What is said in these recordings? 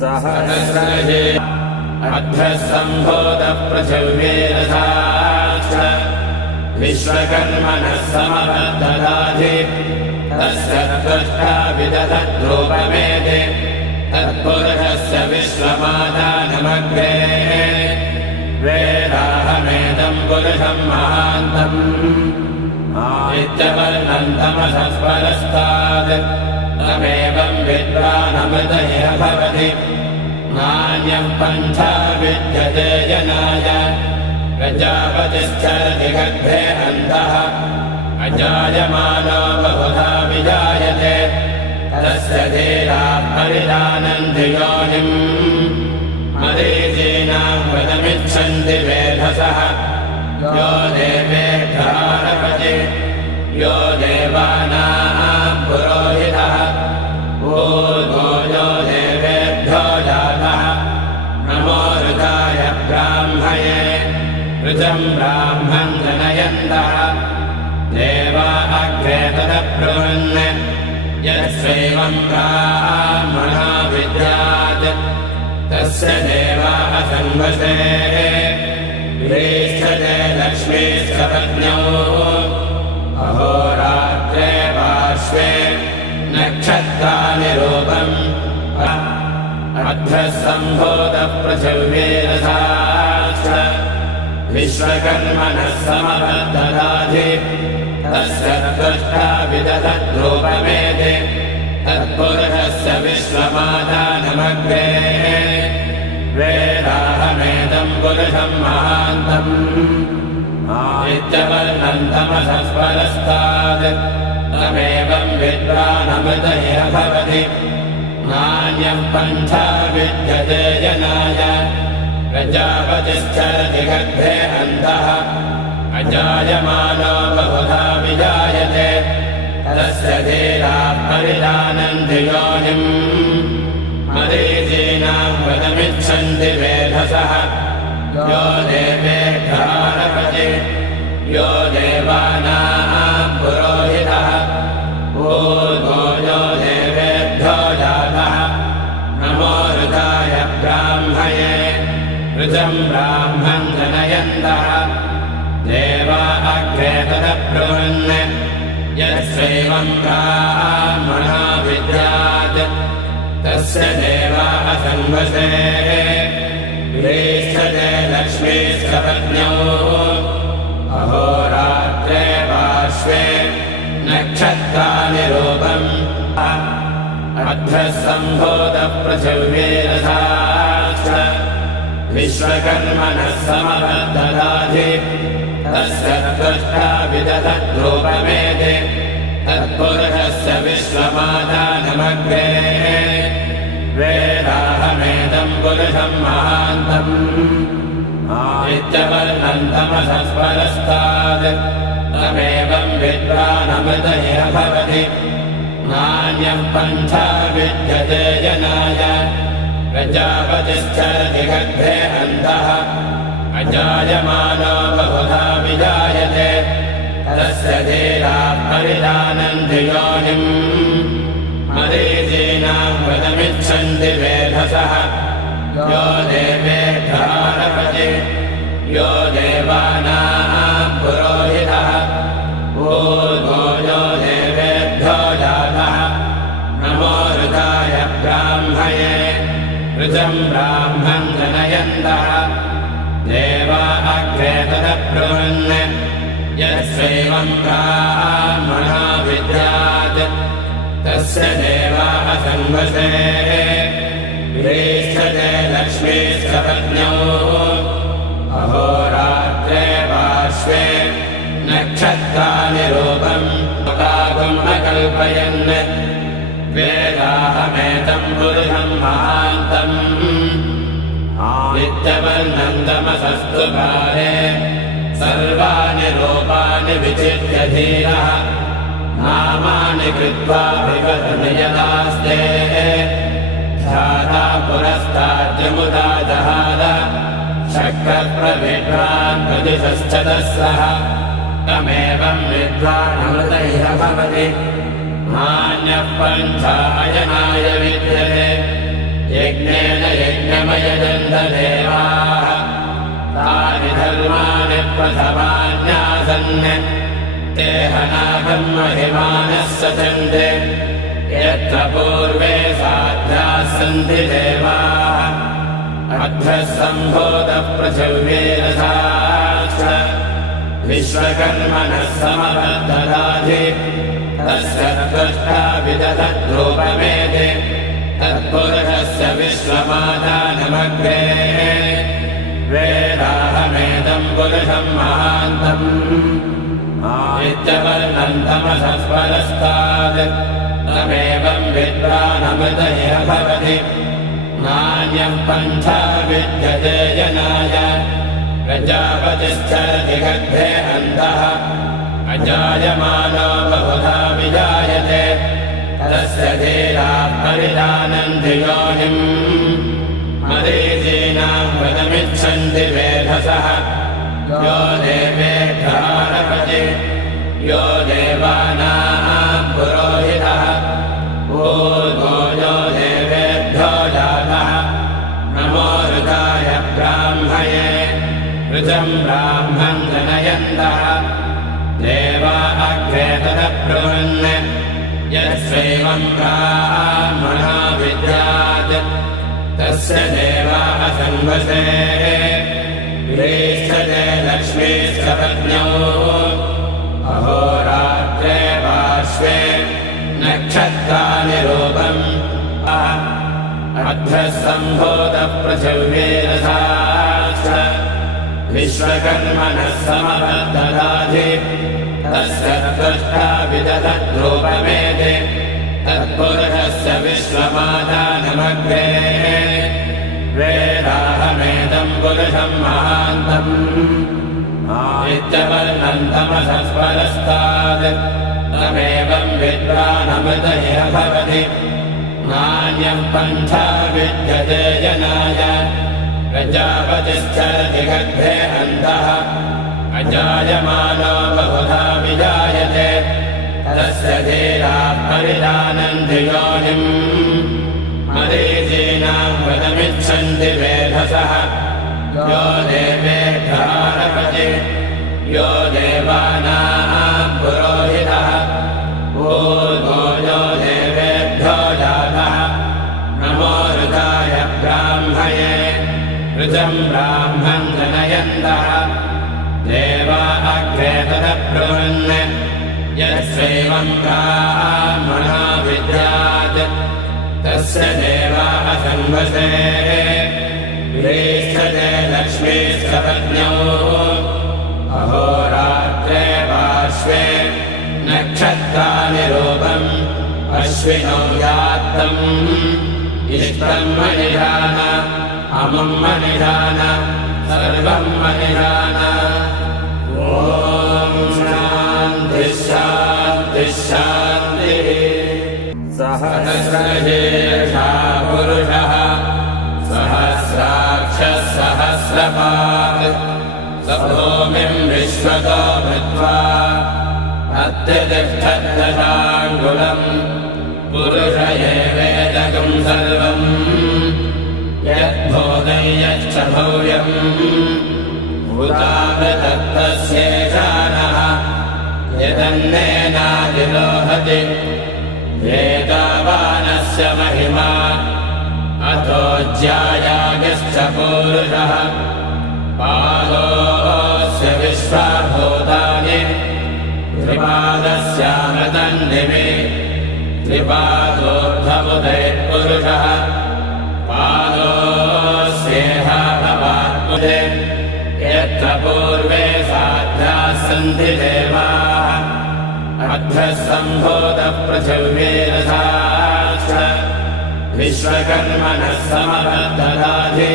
सहस्रजे अध्वसम्भूतपृथिव्येरथाश्च विश्वकर्मणः समवर्धदाधि तस्य त्वष्टा विदधद्रूपमेधि तत्पुरुषस्य विश्वमादानमग्रे वेदाहमेदम् पुरुषम् महान्तम् आदित्यवर्णम् तमसः तमेवम् विद्वानमृत इह भवति नान्यम् पन्था विद्यते जनाय प्रजापतिश्चरति गर्भे अन्तः अजायमानो बहुधा विजायते तस्य धीराः परिजानन्ति योनिम् मरीचीनाम् वदमिच्छन्ति वेधसः यो देवेभ्यारपति यो देवानाम् पुरोहितः ऊर्ध्वो यो देवेभ्यो जातः नमो ऋताय ब्राह्मये ऋजम् ब्राह्मम् जनयन्तः देवा अग्रे तदब्रुवन् यस्वैवम् ब्राह्मणो विद्यात् तस्य देवाः संवसे प्रेष्ठते लक्ष्मीश्च पत्न्यौ अहोरात्रे पार्श्वे नक्षत्राणि रूपम् अध्वसम्भूतपृथिव्येरथाश्च विश्वकर्मणः समवर्धदाधि तस्य त्वष्टा विदधद्रूपमेधि तत्पुरुषस्य विश्वमादानमग्रे वेदाहमेदम् पुरुषम् महान्तम् आदित्यवर्णम् तमसः परस्तात् तमेवम् विद्वानमृत इह भवति नान्यम् पन्था विद्यते जनाय प्रजापतिश्चरति गर्भे अन्तः अजायमानो बहुधा विजायते तस्य धीराः परिजानन्ति योनिम् मरीचीनाम् वदमिच्छन्ति वेधसः यो देवेभ्यारपति यो देवानाम् पुरोहितः ऊर्ध्वो यो देवेभ्यो जातः नमो ऋताय ब्राह्मये ऋजम् ब्राह्मम् जनयन्तः देवा अग्रे तदब्रुवन् यस्वैवम् ब्राह्मणो विद्यात् तस्य देवाः संवसे प्रेष्ठते लक्ष्मीश्च पत्न्यौ अहोरात्रे पार्श्वे नक्षत्राणि रूपम् अध्वसम्भूतपृथिव्येरथाश्च विश्वकर्मणः समवर्धदाधि तस्य त्वष्टा विदधद्रूपमेधि तत्पुरुषस्य विश्वमादानमग्रे वेदाहमेदम् पुरुषम् महान्तम् आदित्यवर्णम् तमसः परस्तात् तमेवम् विद्वानमृत इह भवति नान्यम् पन्था विद्यते जनाय प्रजापतिश्चरति गर्भे अन्तः अजायमानो बहुधा विजायते तस्य धीराः परिजानन्ति योनिम् मरीचीनाम् वदमिच्छन्ति वेधसः यो देवेभ्यारपति यो देवानाम् पुरोहितः ऊर्ध्वो यो देवेभ्यो जातः नमो ऋताय ब्राह्मये ऋजम् ब्राह्मम् जनयन्तः देवा अग्रे तदब्रुवन् यस्वैवम् ब्राह्मणो विद्यात् तस्य देवाः संवसे प्रेष्ठते लक्ष्मीश्च पत्न्यौ अहोरात्रे पार्श्वे नक्षत्राणि रूपम् काकुम् अकल्पयन् वेदाहमेतम् पुरुषम् महान्तम् आदित्यवर्णम् तमसस्तु काले सर्वाणि रूपाणि विचित्य धीरः नामानि कृत्वा विवदति यदास्ते ध्याता पुरस्ताद्यमुदा जहाद शक्रप्रविद्वान् प्रदिशश्चतस्रः तमेवम् विद्वानमृतैः भवति नान्यः पन्था अजनाय विद्यते यज्ञेन यज्ञमयजन्तदेवाः तानि धर्माणि प्रथमान्यासन् ते हनाकर्महिमानः सचन्ते यत्र पूर्वे साध्याः सन्ति देवाः अध्वः सम्भूतपृथिव्यैरथाश्च विश्वकर्मणः समवर्धदाधि तस्य त्वष्टा विदधद्रूपमेति तत्पुरुषस्य विश्वमादानमग्रे वेदाहमेदं पुरुषं महान्तम् आदित्यवर्णं तमसः परस्तात् तमेवं विद्वानमृतयः भवति नान्यं पन्था विद्यते जनाय प्रजापतिश्चरति गर्भे अन्तः अजायमानो बहुधा विजायते तस्य धीराः परिजानन्ति योनिम् मरीचीनां वदमिच्छन्ति वेधसः यो देवेभ्यः यो देवानां पुरोहितः ऊर्ध्वो यो देवेभ्यो जातः नमो ऋताय ब्राह्मये ऋतं ब्राह्मं जनयन्तः देवा अग्रे तदब्रुवन् यस्यैवं ब्राह्मणो विद्यात् तस्य देवाः संवसे प्रेष्ठते लक्ष्मीश्च पत्न्यौ अहोरात्रे पार्श्वे नक्षत्राणि रूपम् अध्वः सम्भूतः पृथिव्यैरथाश्च विश्वकर्मणः समवर्धदाधि तस्य त्वष्टा विदधद्रूपमेति तत्पुरुषस्य विश्वमादानमग्रे वेदाहमेदं पुरुषं महान्तम् आदित्यवर्णं तमसः परस्तात् तमेवं विद्वानमृतयः भवति नान्यं पन्था विद्यते जनाय प्रजापतिश्चरति गर्भे अन्तः अजायमानो बहुधा विजायते तस्य धीराः परिजानन्ति योनिम् मरीचीनां वदमिच्छन्ति वेधसः यो देवेभ्यः यो देवानां पुरोहितः ऊर्ध्वो यो देवेभ्यो जातः नमो ऋताय ब्राह्मये ऋतं ब्राह्मं जनयन्तः देवा अग्रे तदब्रुवन् यस्यैवं ब्राह्मणो विद्यात् तस्य देवाः संवसे प्रेष्ठते लक्ष्मीश्च पत्न्यौ अहोरात्रे पार्श्वे नक्षत्राणि रूपम् अश्विनौ यात्तम् इष्टं मनिधान अमुं मनिधान सर्वं मनिधान ॐ शान्तिः शान्तिः शान्तिः सहस्रशीर्षा पुरुषः सहस्राक्षः सहस्रपात् स भूमिं विश्वतो भूत्वा अत्यतिष्ठद्दशाङ्गुलम् पुरुष एवेदकं सर्वम् यद्बोधयश्च भव्यम् भूतामृतत्तस्येषानः यदन्नेनादिलोहति एतावानस्य महिमा अथो ज्यायागश्च पूरुषः पादोऽस्य विश्वभूतानि त्रिपादस्यामृतन्दिवे त्रिपादोऽर्धबुधे पुरुषः पादोऽस्येह भवात्मुदे यत्र पूर्वे साध्याः सन्ति देवाः अध्वः सम्भूतः पृथिव्यैरथाश्च विश्वकर्मणः समवर्धदाधि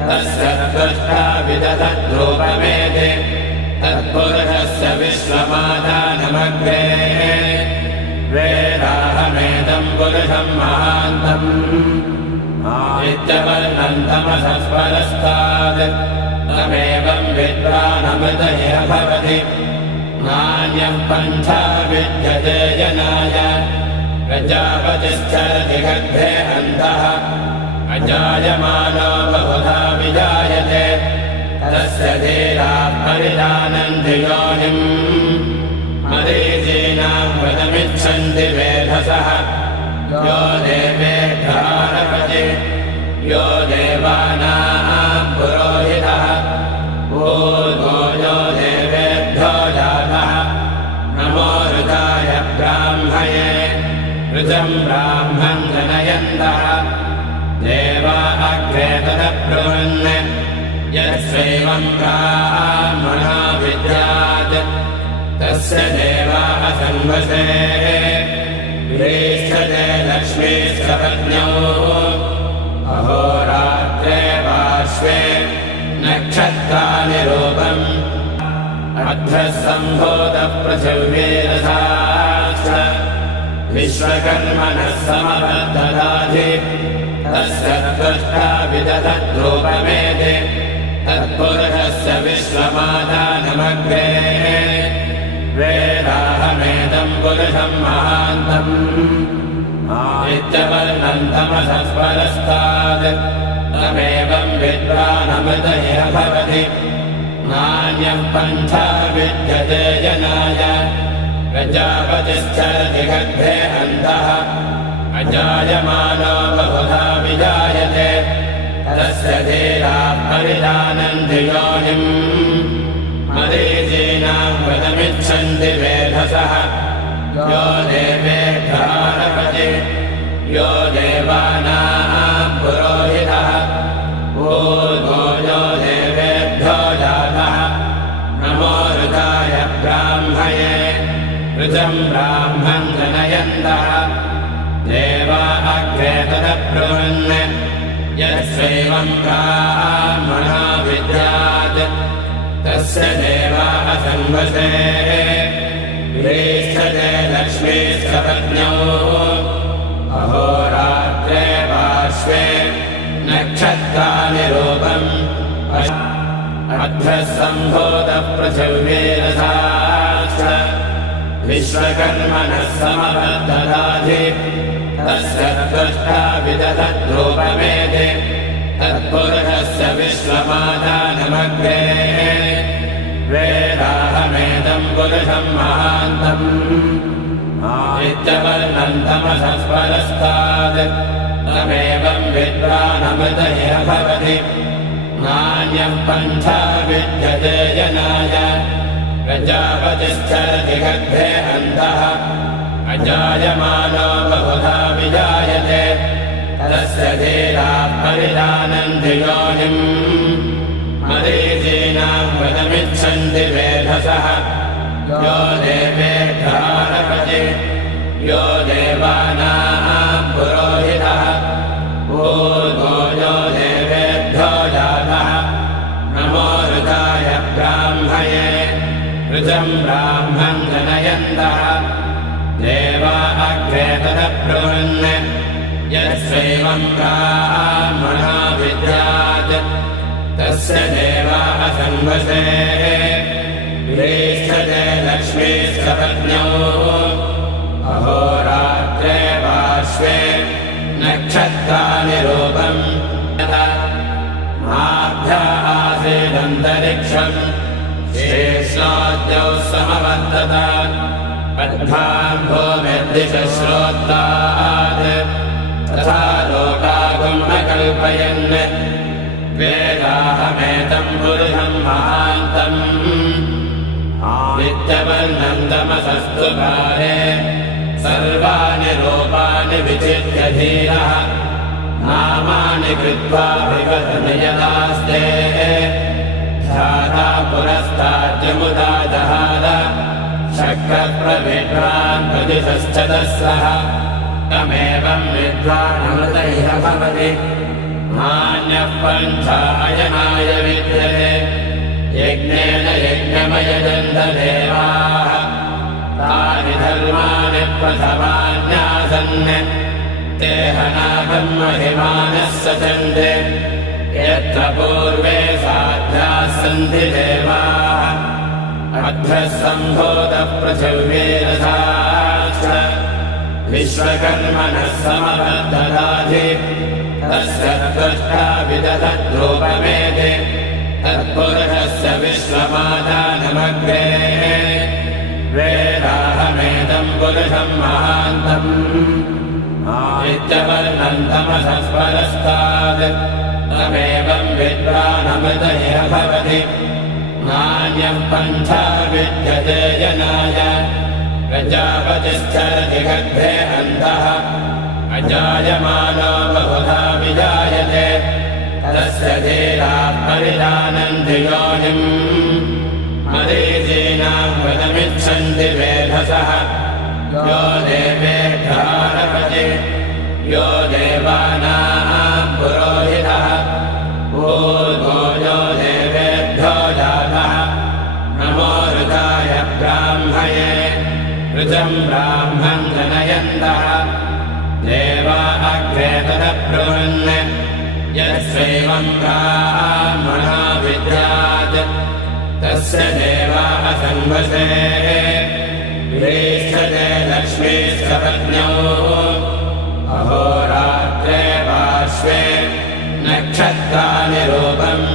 तस्य त्वष्टा विदधद्रूपमेति तत्पुरुषस्य विश्वमादानमग्रे वेदाहमेदं पुरुषं महान्तम् आदित्यवर्णं तमसः परस्तात् तमेवं विद्वानमृतयः भवति नान्यं पन्था विद्यते जनाय प्रजापतिश्चरति गर्भे अन्तः अजायमानो बहुधा विजायते तस्य धीराः परिजानन्ति योनिम् मरीचीनां वदमिच्छन्ति वेधसः यो देवेभ्यारपति यो देवानां पुरोहितः ऊर्ध्वो यो देवेभ्यो जातः नमो ऋताय ब्राह्मये ऋजं ब्राह्मं जनयन्तः देवा अग्रे तदब्रुवन् यस्यैवं ब्राह्मणो विद्यात् तस्य देवाः संवसे प्रेष्ठते लक्ष्मीस्तपत्न्यौ अहोरात्रे पार्श्वे नक्षत्राणि रूपम् अध्वः सम्भूतः पृथिव्यैरथाश्च विश्वकर्मणः समवर्तदाधि तस्य त्वष्टा विदधद्रूपमेति तत्पुरुषस्य विश्वमादानमग्रे वेदाहमेदं पुरुषं महान्तम् आदित्यवर्णं तमसः परस्तात् तमेवं विद्वानमृतैः भवति नान्यः पन्था विद्यते जनाय प्रजापतिश्चरति गर्भे अन्तः अजायमानो बहुधा विजायते तस्य धीराः परिजानन्ति योनिम् मरीचीनां वदमिच्छन्ति वेधसः यो देवेभ्यारपति यो देवानां पुरोहितः ऊर्ध्वो यो देवेभ्यो जातः नमो ऋताय ब्राह्मये ऋजं ब्राह्मं जनयन्तः देवा अग्रे तदब्रुवन् यस्यैवं ब्राह्मणो विद्यात् तस्य देवाः संवसे प्रेष्ठते लक्ष्मीस्तपत्न्यौ अहोरात्रे पार्श्वे नक्षत्राणि रूपम् अध्वः सम्भूतः पृथिव्यैरथाश्च विश्वकर्मणः समवर्तदाधि तस्य त्वष्टा विदधद्रूपमेति तत्पुरुषस्य विश्वमादानमग्रे वेदाहमेदं पुरुषं महान्तम् आदित्यवर्णं तमसः परस्तात् तमेवं विद्वानमृतैः भवति नान्यः पन्था विद्यते जनाय प्रजापतिश्चरति गर्भे अन्तः अजायमानो बहुधा विजायते तस्य धीराः परिजानन्ति योनिम् मरीचीनां वदमिच्छन्ति वेधसः यो देवेभ्यारपति यो देवानां पुरोहितः ऊर्ध्वो यो देवेभ्यो जातः नमो ऋताय ब्राह्मये ऋजं ब्राह्मं जनयन्तः देवा अग्रे तदब्रुवन् यस्यैवं ब्राह्मणो विद्यात् तस्य देवाः संवसे प्रेष्ठते लक्ष्मीस्तपत्न्यौ अहोरात्रे पार्श्वे नक्षत्राणि रूपम् आभ्या आसीदन्तरिक्षम् शेषाद्यौ समवर्तत पद्भां भूमिर्दिशश्रोत्रात् तथा लोकागुम् अकल्पयन् वेदाहमेतं पुरुषं महान्तम् आदित्यवर्णं तमसस्तु काले सर्वाणि रूपाणि विचित्य धीरः नामानि कृत्वा विगतनि यदास्ते ध्याता पुरस्ताद्यमुदा जहाद शक्रप्रविद्वान् प्रदिशश्चतस्रः तमेवं विद्वानमृतैः भवति नान्यः पन्थायनाय विद्यते यज्ञेन यज्ञमयजन्त देवाः तानि धर्माणि प्रथमान्यासन् ते हनाकम् महिमानः सचन्ते यत्र पूर्वे साध्याः सन्ति देवाः अध्वः सम्भूतः पृथिव्यैरथाश्च विश्वकर्मणः समवर्तदाधि तस्य त्वष्टा विदधद्रूपमेति तत्पुरुषस्य विश्वमादानमग्रे वेदाहमेदम् पुरुषम् महान्तम् आदित्यवर्णम् तमसस्परस्तात् तमेवम् विद्वानमृत इह भवति नान्यः पन्था विद्यते जनाय प्रजापतिश्चरति गर्भे अन्तः अजायमानो बहुधा विजायते तस्य धीराः परिजानन्ति योनिम् मरीचीनाम् वदमिच्छन्ति वेधसः यो देवेभ्यारपति यो देवानाम् पुरोहितः ऊर्ध्वो यो देवेभ्यो जातः नमो ऋताय ब्राह्मये ऋजम् ब्राह्मम् जनयन्तः देवा अग्रे तदब्रुवन् यस्यैवम् ब्राह्मणो विद्यात् तस्य देवाः संवसे प्रीष्यते लक्ष्मीश्च पत्न्यौ अहोरात्रे पार्श्वे नक्षत्राणि रूपम्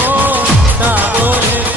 मोर का बोले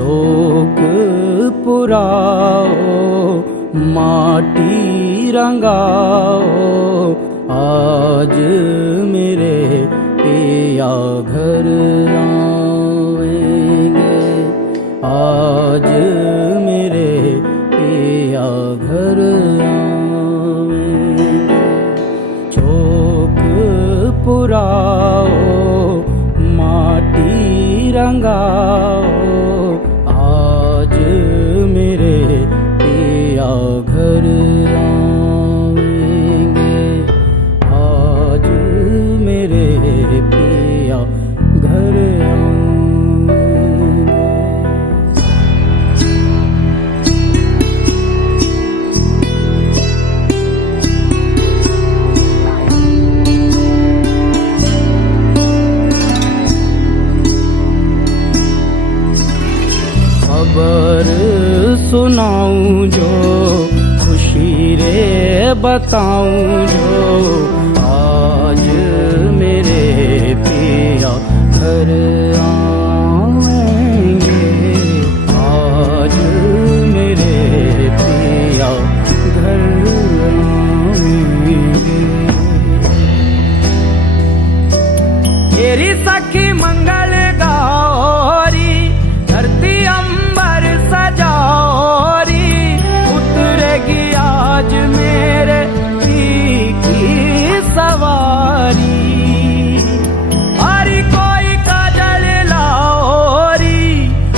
शोक पुराओ माटी रंगाओ, आज मेरे पिया घर आएंगे, आज मेरे पिया घर आएंगे। शोक पुराओ माटी रंगाओ, आज मेरे पिया घर आएंगे, आज मेरे पिया घर आएंगे। खबर सुनाऊं जो खुशी रे बताऊं जो, आज मेरे पिया घर आएंगे, आज मेरे पिया घर आएंगे। तेरी सखी मंगल गौरी धरती अंबर सजाओरी, उतरेगी आज मेरे पी की सवारी। हरी कोई काजल लाओरी,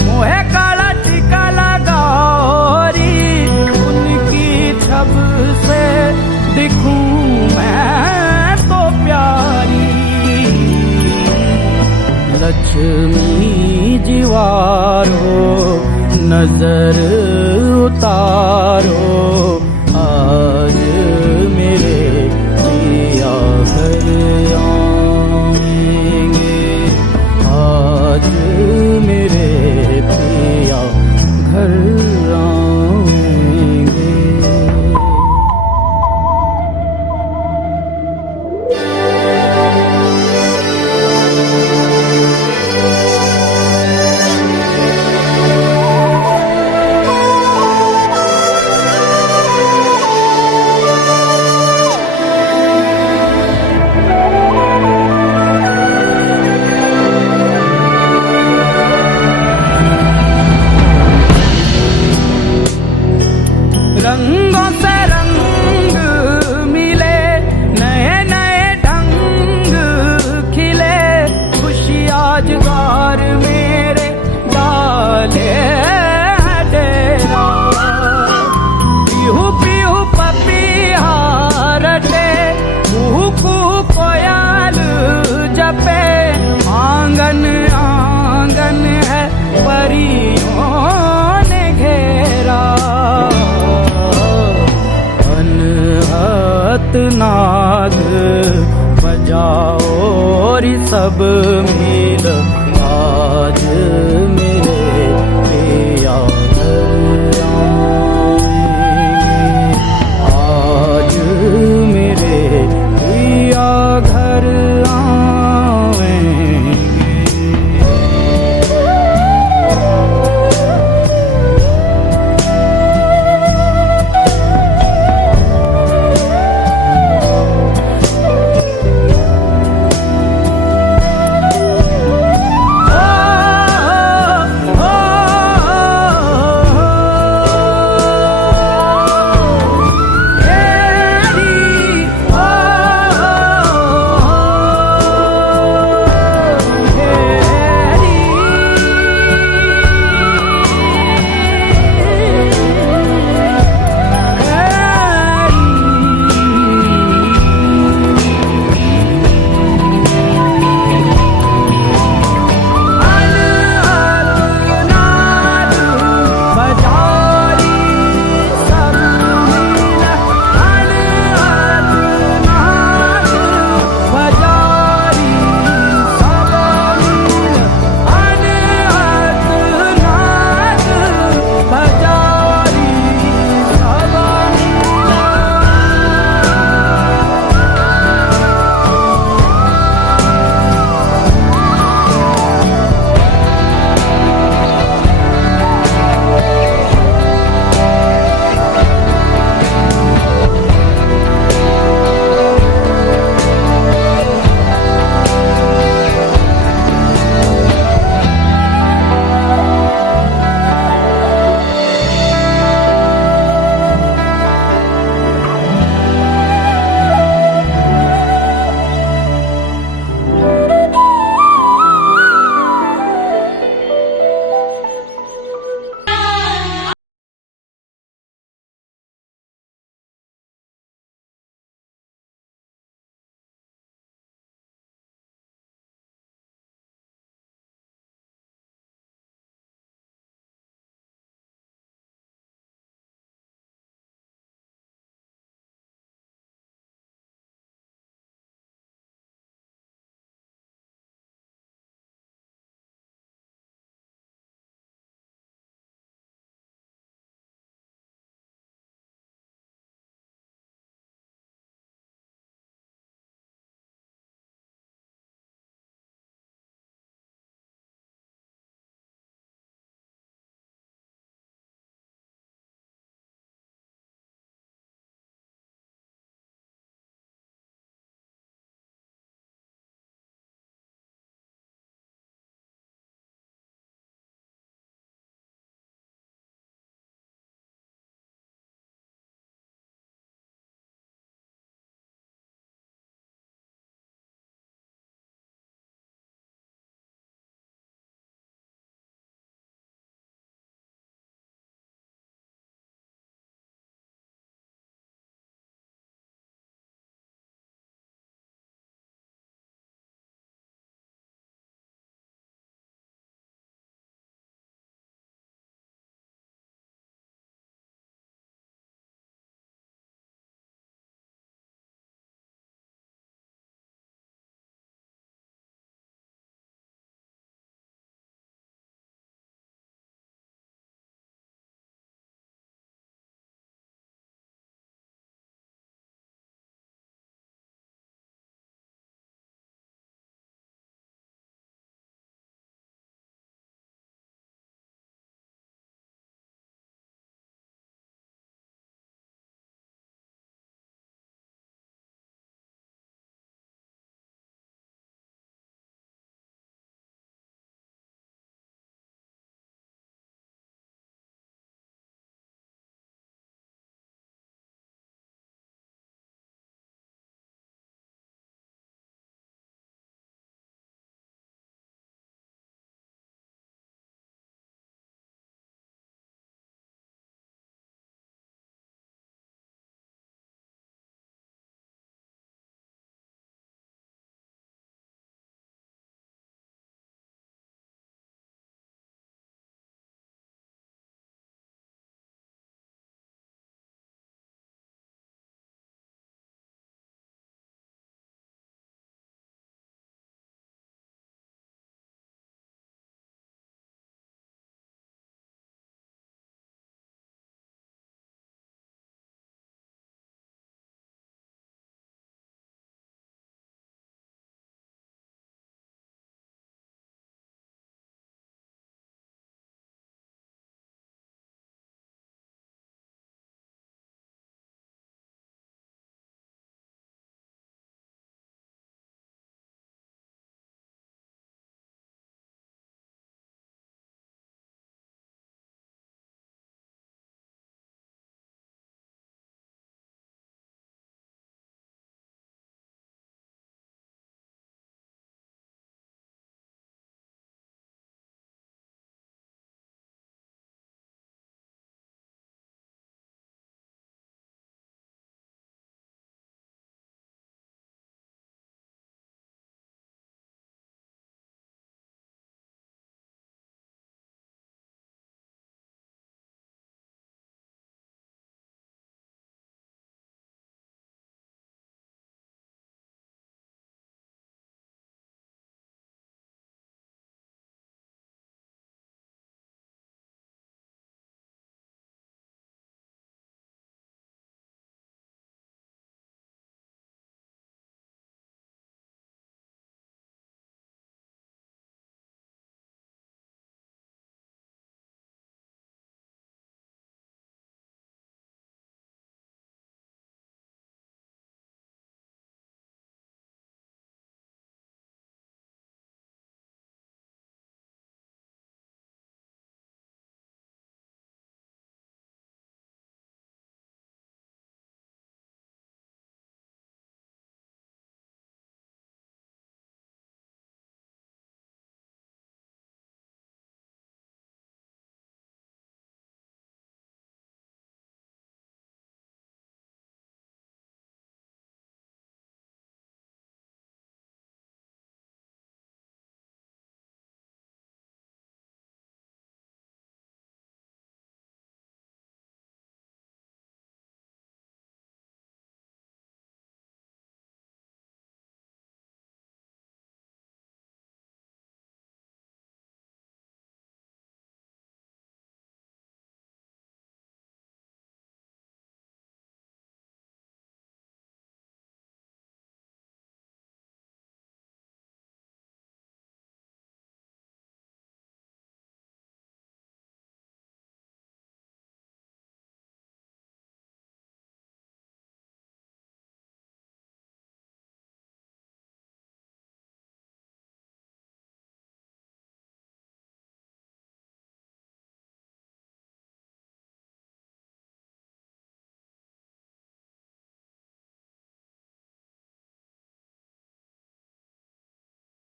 मोहे काला टीका लगाओरी, उनकी छब से दिखूं मैं तो प्यारी। लक्ष्मी जीवारो नजर उतारो, आज मेरे पिया घर आएंगे, आज मेरे पिया घर आएंगे। रंगों से रंग मिले, नए नए ढंग खिले, खुशी आज गार मेरे डाले है डेरा। पीहू पीहू पपीहा रटे, कुहू कुहू कोयल जपे, आंगन आंगन है परियों ने घेरा। नाद बजाओ रि सब में